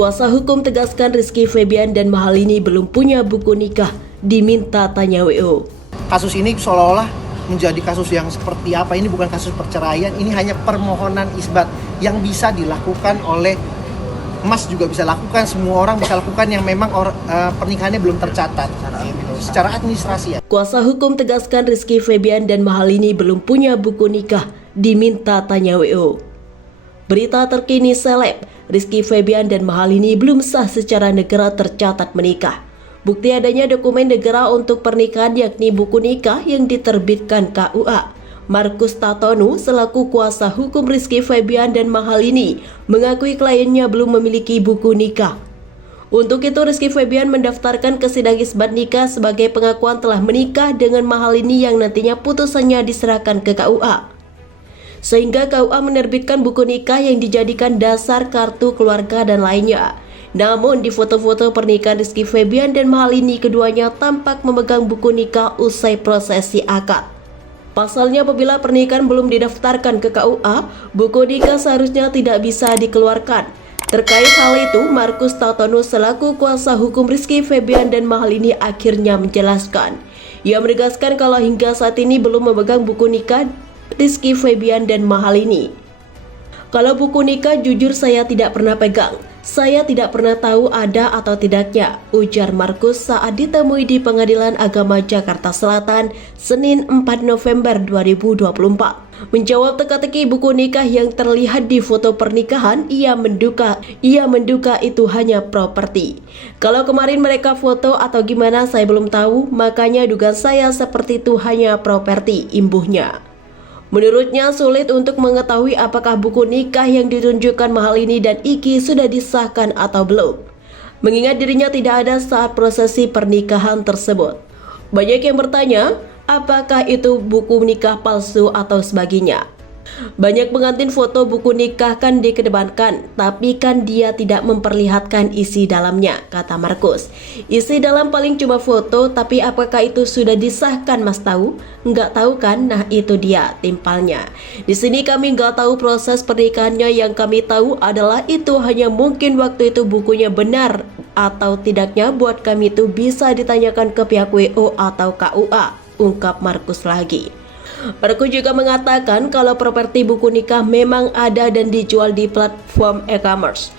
Kuasa hukum tegaskan Rizky Febian dan Mahalini belum punya buku nikah, diminta tanya WO. Kasus ini seolah-olah menjadi kasus yang seperti apa? Ini bukan kasus perceraian, ini hanya permohonan isbat yang bisa dilakukan oleh Mas, juga bisa lakukan, semua orang bisa lakukan yang memang pernikahannya belum tercatat secara administrasi ya. Kuasa hukum tegaskan Rizky Febian dan Mahalini belum punya buku nikah, diminta tanya WO. Berita terkini seleb, Rizky Febian dan Mahalini belum sah secara negara tercatat menikah. Bukti adanya dokumen negara untuk pernikahan yakni buku nikah yang diterbitkan KUA. Markus Tatonu selaku kuasa hukum Rizky Febian dan Mahalini mengakui kliennya belum memiliki buku nikah. Untuk itu Rizky Febian mendaftarkan ke sidang isbat nikah sebagai pengakuan telah menikah dengan Mahalini yang nantinya putusannya diserahkan ke KUA. Sehingga KUA menerbitkan buku nikah yang dijadikan dasar kartu keluarga dan lainnya. Namun di foto-foto pernikahan Rizky Febian dan Mahalini, keduanya tampak memegang buku nikah usai prosesi akad. Pasalnya apabila pernikahan belum didaftarkan ke KUA, buku nikah seharusnya tidak bisa dikeluarkan. Terkait hal itu, Markus Tatonu selaku kuasa hukum Rizky Febian dan Mahalini akhirnya menjelaskan. Ia menegaskan kalau hingga saat ini belum memegang buku nikah Rizky Febian dan Mahalini. Kalau buku nikah jujur saya tidak pernah pegang. Saya tidak pernah tahu ada atau tidaknya, ujar Markus saat ditemui di Pengadilan Agama Jakarta Selatan, Senin 4 November 2024. Menjawab teka-teki buku nikah yang terlihat di foto pernikahan, ia menduga itu hanya properti. Kalau kemarin mereka foto atau gimana saya belum tahu, makanya dugaan saya seperti itu hanya properti, imbuhnya. Menurutnya sulit untuk mengetahui apakah buku nikah yang ditunjukkan Mahalini dan Iki sudah disahkan atau belum, mengingat dirinya tidak ada saat prosesi pernikahan tersebut. Banyak yang bertanya, apakah itu buku nikah palsu atau sebagainya. Banyak pengantin foto buku nikah kan dikedepankan, tapi kan dia tidak memperlihatkan isi dalamnya, kata Markus. Isi dalam paling cuma foto, tapi apakah itu sudah disahkan Mas tahu? Nggak tahu kan? Nah itu dia timpalnya. Di sini kami nggak tahu proses pernikahannya, yang kami tahu adalah itu hanya mungkin waktu itu bukunya benar atau tidaknya buat kami itu bisa ditanyakan ke pihak WO atau KUA, ungkap Markus lagi. Markus juga mengatakan kalau properti buku nikah memang ada dan dijual di platform e-commerce.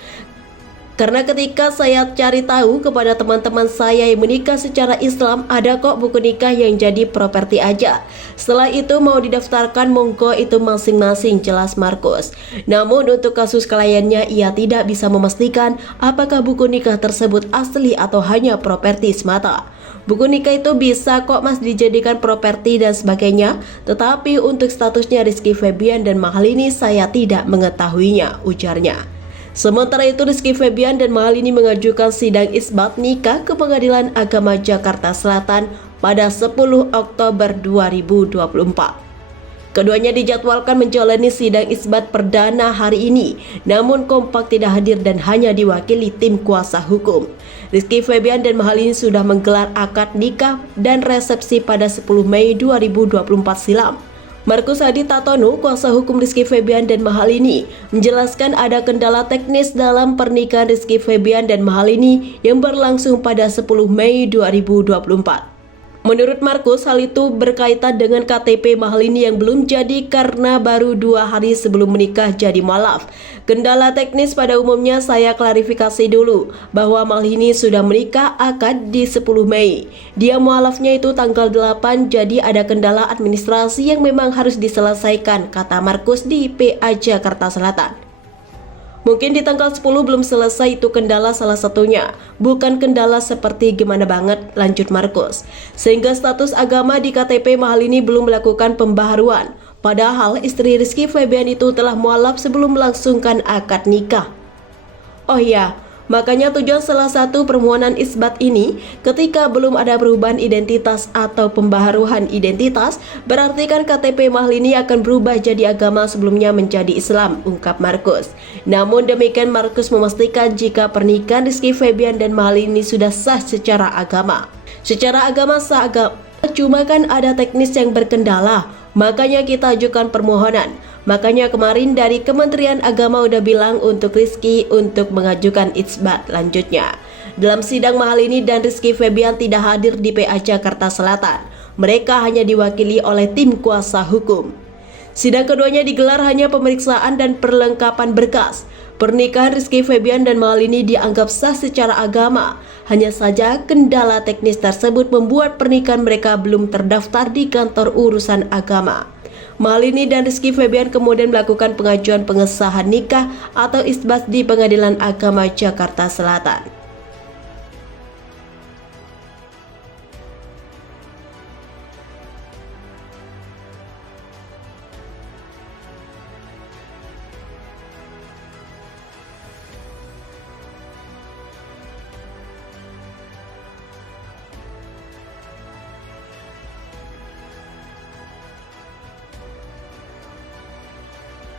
Karena ketika saya cari tahu kepada teman-teman saya yang menikah secara Islam, ada kok buku nikah yang jadi properti aja. Setelah itu mau didaftarkan monggo itu masing-masing, jelas Markus. Namun untuk kasus kliennya ia tidak bisa memastikan apakah buku nikah tersebut asli atau hanya properti semata. Buku nikah itu bisa kok Mas dijadikan properti dan sebagainya, tetapi untuk statusnya Rizky Febian dan Mahalini saya tidak mengetahuinya, ujarnya. Sementara itu Rizky Febian dan Mahalini mengajukan sidang isbat nikah ke Pengadilan Agama Jakarta Selatan pada 10 Oktober 2024. Keduanya dijadwalkan menjalani sidang isbat perdana hari ini, namun kompak tidak hadir dan hanya diwakili tim kuasa hukum. Rizky Febian dan Mahalini sudah menggelar akad nikah dan resepsi pada 10 Mei 2024 silam. Markus Hadi Tatonu, kuasa hukum Rizky Febian dan Mahalini, menjelaskan ada kendala teknis dalam pernikahan Rizky Febian dan Mahalini yang berlangsung pada 10 Mei 2024. Menurut Markus, hal itu berkaitan dengan KTP Mahalini yang belum jadi karena baru 2 hari sebelum menikah jadi mualaf. Kendala teknis pada umumnya saya klarifikasi dulu bahwa Mahalini sudah menikah akad di 10 Mei. Dia mualafnya itu tanggal 8, jadi ada kendala administrasi yang memang harus diselesaikan, kata Markus di PA Jakarta Selatan. Mungkin di tanggal 10 belum selesai, itu kendala salah satunya. Bukan kendala seperti gimana banget, lanjut Markus. Sehingga status agama di KTP Mahalini belum melakukan pembaharuan. Padahal istri Rizky Febian itu telah mualaf sebelum melangsungkan akad nikah. Oh ya, makanya tujuan salah satu permohonan isbat ini ketika belum ada perubahan identitas atau pembaharuan identitas, berarti kan KTP Mahalini akan berubah jadi agama sebelumnya menjadi Islam, ungkap Markus. Namun demikian Markus memastikan jika pernikahan Rizky Febian dan Mahalini sudah sah secara agama. Secara agama sah agama, cuma kan ada teknis yang berkendala. Makanya kita ajukan permohonan. Makanya kemarin dari Kementerian Agama udah bilang untuk Rizky untuk mengajukan isbat. Lanjutnya, dalam sidang Mahalini dan Rizky Febian tidak hadir di PA Jakarta Selatan. Mereka hanya diwakili oleh tim kuasa hukum. Sidang keduanya digelar hanya pemeriksaan dan perlengkapan berkas. Pernikahan Rizky Febian dan Mahalini dianggap sah secara agama. Hanya saja kendala teknis tersebut membuat pernikahan mereka belum terdaftar di kantor urusan agama. Mahalini dan Rizky Febian kemudian melakukan pengajuan pengesahan nikah atau isbat di Pengadilan Agama Jakarta Selatan.